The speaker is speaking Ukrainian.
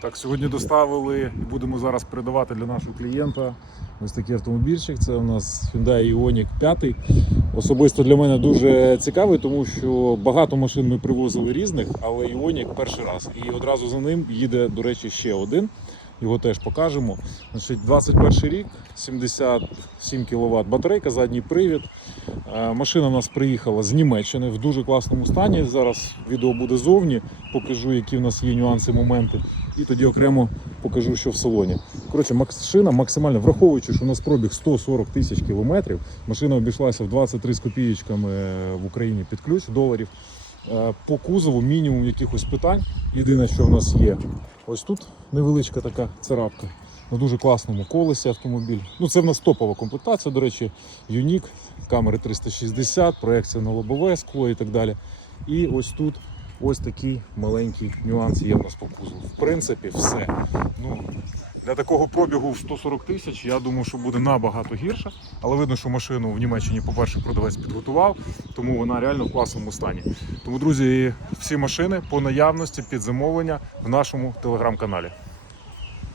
Так, сьогодні доставили і будемо зараз передавати для нашого клієнта ось такий автомобільчик. Це у нас Hyundai Ioniq 5. Особисто для мене дуже цікавий, тому що багато машин ми привозили різних, але Ioniq перший раз. І одразу за ним їде, до речі, ще один. Його теж покажемо. Значить, 21 рік, 77 кВт батарейка, задній привід. Е, Машина у нас приїхала з Німеччини в дуже класному стані. Зараз відео буде зовні, покажу, які в нас є нюанси, моменти. І тоді окремо покажу, що в салоні. Коротше, машина максимально враховуючи, що у нас пробіг 140 тисяч кілометрів. Машина обійшлася в 23 з копієчками в Україні під ключ доларів. Е, По кузову мінімум якихось питань. Єдине, що в нас є, ось тут невеличка така царапка. На дуже класному колесі автомобіль. Ну, це в нас топова комплектація, до речі, Юнік, камери 360, проекція на лобове скло і так далі. І ось тут ось такий маленький нюанс є в нас по кузову. В принципі, все. Ну, для такого пробігу в 140 тисяч, я думаю, що буде набагато гірше. Але видно, що машину в Німеччині, по-перше, продавець підготував, тому вона реально в класному стані. Тому, друзі, всі машини по наявності під замовлення в нашому телеграм-каналі.